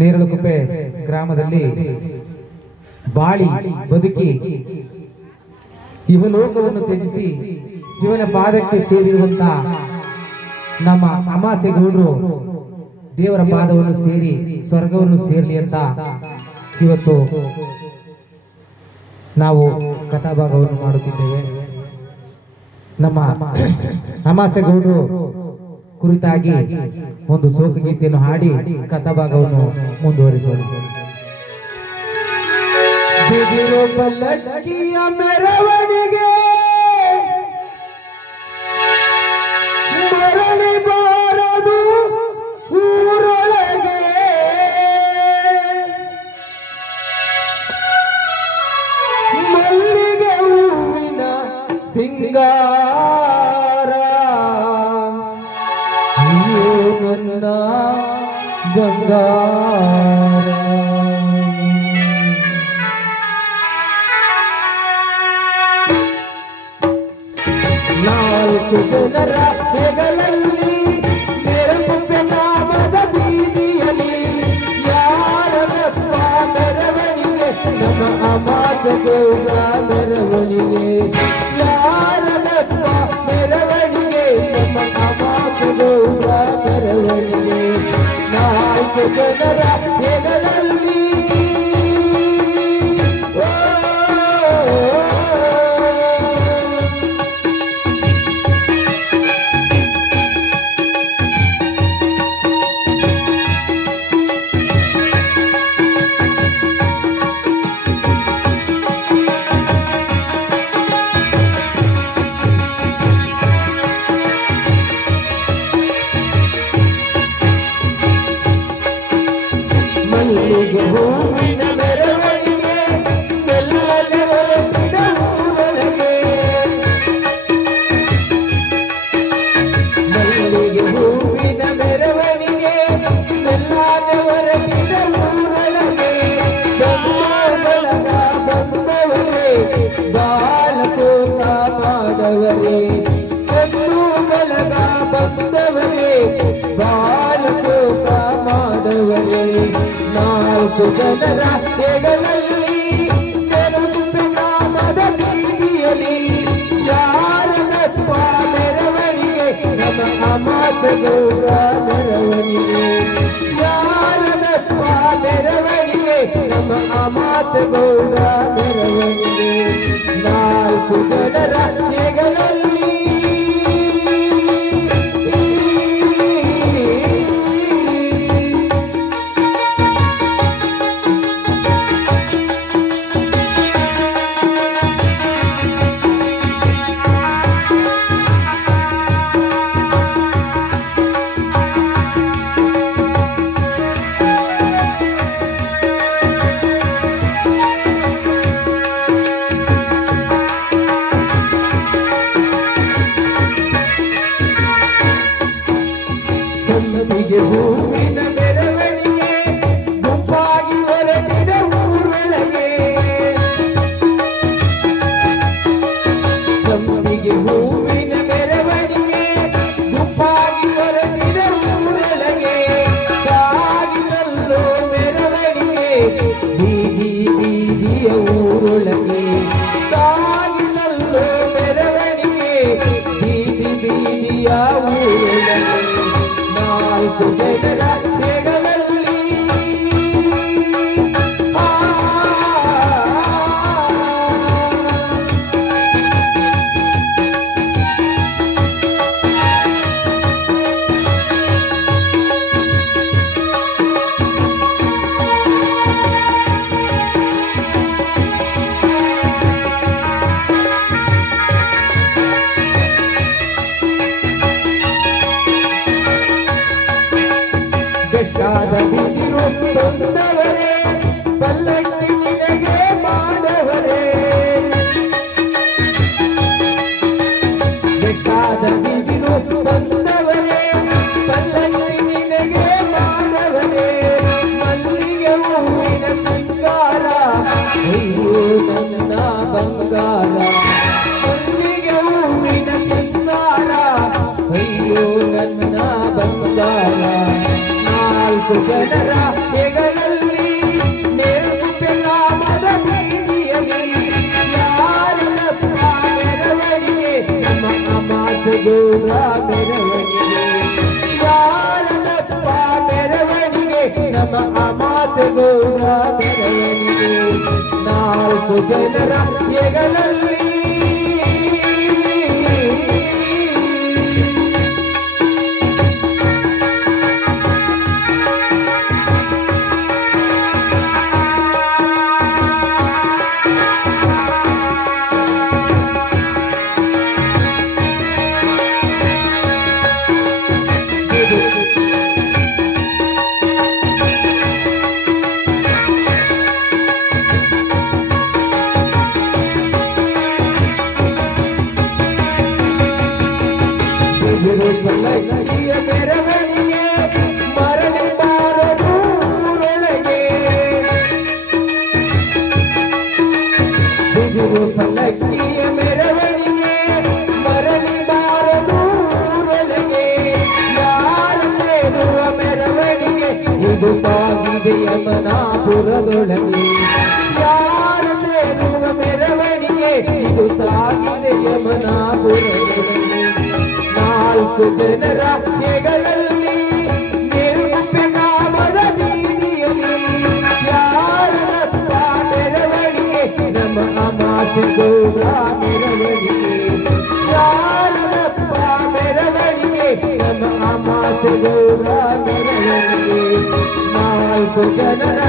ನೇರಳಕುಪ್ಪೆ ಗ್ರಾಮದಲ್ಲಿ ಬಾಳಿ ಬದುಕಿ ಇವಲೋಕವನ್ನು ತ್ಯಜಿಸಿ ಶಿವನ ಪಾದಕ್ಕೆ ಸೇರಿರುವಂತಹ ನಮ್ಮ ಅಮಾಸೆ ಗೌಡ್ರು ದೇವರ ಪಾದವನ್ನು ಸೇರಿ ಸ್ವರ್ಗವನ್ನು ಸೇರಲಿ ಅಂತ ಇವತ್ತು ನಾವು ಕಥಾಭಾಗವನ್ನು ಮಾಡುತ್ತಿದ್ದೇವೆ. ನಮ್ಮ ಅಮಾಸೆ ಗೌಡ್ರು ಕುರಿತಾಗಿ ಒಂದು ಶೋಕಗೀತೆಯನ್ನು ಹಾಡಿ ಕಥಾಭಾಗವನ್ನು ಮುಂದುವರಿಸೋಣ. ಪಲ್ಲಕ್ಕಿಯ ಮೆರವಣಿಗೆ ಮರಳಿ ಬಾರದು ಊರೊಳಗೆ, ಮಲ್ಲಿಗೆ ಹೂವಿನ ಸಿಂಗಾರ ನೀಯೋ ನನ್ನ ಬಂಗಾರ. ನಾಲ್ಕು ಜನರ ಹೆಗಲಲ್ಲಿ ನೇರಳಕುಪ್ಪೆ ಗ್ರಾಮದ ಬೀದಿಯಲ್ಲಿ ಯಾರದಪ್ಪ ಮೆರವಣಿಗೆ, ನಮ್ಮ ಅಮಾಸೆ ಗೌಡ್ರ ಮೆರವಣಿಗೆ. ಯಾರದಪ್ಪ ಮೆರವಣಿಗೆ, ನಮ್ಮ ಅಮಾಸೆ ಗೌಡ್ರ ಮೆರವಣಿಗೆ. ನಾಲ್ಕು ಜನರ ಹೆಗಲಲ್ಲಿ ಮಲ್ಲಿಗೆ ಹೂವಿನ ಮೆರವಣಿಗೆ ಮೆಲ್ಲನೆ ಹೊರಟಿದ ಊರೊಳಗೆ. ಮಲ್ಲಿಗೆ ಹೂವಿನ ಮೆರವಣಿಗೆ ಮೆಲ್ಲನೆ ಹೊರಟಿದ ಊರೊಳಗೆ. ಬಂಧುಗಳಗ ಬಂದವರೇ ಬಾಳಕೋತ ಮಾಡವರೇ, ಬಂಧುಗಳಗ ಬಂದವರೇ ಬಾಳಕೋತ ಮಾಡವರೇ. ನಾಲ್ಕು ಜನರ ಹೆಗಲಲ್ಲಿ ನೇರಳಕುಪ್ಪೆ ಗ್ರಾಮದ ಬೀದಿಯಲ್ಲಿ ಯಾರದಪ್ಪ ಮೆರವಣಿಗೆ, ನಮ್ಮ ಅಮಾಸೆ ಗೌಡ್ರ ಮೆರವಣಿಗೆ. ಯಾರದಪ್ಪ ಮೆರವಣಿಗೆ, ನಮ್ಮ ಅಮಾಸೆ ಗೌಡ್ರ ಮೆರವಣಿಗೆ. ನಾಲ್ಕು ಜನರ ಹೆಗಲಲ್ಲಿ ಸಂಪಿಗೆ ಹೂವಿನ ಮೆರವಣಿಗೆ ಗುಂಪಾಗಿ ಹೊರಟಿದ ಊರೊಳಗೆ. ಸಂಪಿಗೆ ಹೂವಿನ ಮೆರವಣಿಗೆ ಗುಂಪಾಗಿ ಹೊರಟಿದ ಊರೊಳಗೆ. ಸಾಗಿನಲ್ಲೋ ಮೆರವಣಿಗೆ ಬೀದಿ ಬೀದಿಯ ಊರೊಳಗೆ. ಸಾಗಿನಲ್ಲೋ ಮೆರವಣಿಗೆ ಬೀದಿ ಬೀದಿಯ ಊರೊಳಗೆ. ನಾಲ್ಕು ಜನರ ಹೆಗಲಲ್ಲಿ ಬೇಕಾದ ಬಿದಿರು ತಂದವರೇ ಪಲ್ಲಕ್ಕಿ ನಿನಗೆ ಮಾಡವರೇ. ಬೇಕಾದ ಬಿದಿರು ತಂದವರೇ ಪಲ್ಲಕ್ಕಿ ನಿನಗೆ ಮಾಡವರೇ. ಮಲ್ಲಿಗೆ ಹೂವಿನ ಸಿಂಗಾರ ಅಯ್ಯೋ ನನ್ನ ಬಂಗಾರ. ಮಲ್ಲಿಗೆ ಹೂವಿನ ಸಿಂಗಾರ ಅಯ್ಯೋ ನನ್ನ ಬಂಗಾರ. ನಾಲ್ಕು ಜನರ ಹೆಗಲ ಗೌರ ಮೆರವಣಿಗೆ ಯಾರದಪ್ಪ ಮೆರವಣಿಗೆ ನಮ್ಮ ಅಮಾತೆ ಗೌರ ಮೆರವಣಿಗೆ ನಾಲ್ಕು ಜನರ ಹೆಗಲಲ್ಲಿ ಪಲ್ಲಕ್ಕಿಯ ಮೆರವಣಿಗೆ ಮರಳಿ ಬಾರದು ಊರೊಳಗೆ ಬಿದಿರು ಪಲ್ಲಕ್ಕಿಯ ಮೆರವಣಿಗೆ ಮರಳಿ ಬಾರದು ಊರೊಳಗೆ ಯಾರ ಸೇರುವ ಮೆರವಣಿಗೆ ಇದು ಸಾಗಿದೆ ಯಮನಾಪುರದೊಳಗೆ ಯಾರ ಸೇರುವ ಮೆರವಣಿಗೆ ಇದು ಸಾಗಿದೆ ಯಮನಾಪುರದೊಳಗೆ ನಾಲ್ಕು ಜನರ ಹೆಗಲಲ್ಲಿ ನಿರುಪನಾಮದ ಬೀದಿಯಲ್ಲಿ ಯಾರದಪ್ಪ ಮೆರವಣಿಗೆ ನಮ್ಮ ಅಮಾಸೆ ಗೌರ ಮೆರವಣಿಗೆ ಯಾರದಪ್ಪ ಮೆರವಣಿಗೆ ನಮ್ಮ ಅಮಾಸೆ ಗೌರ ಮೆರವಣಿಗೆ ನಾಲ್ಕು ಜನರ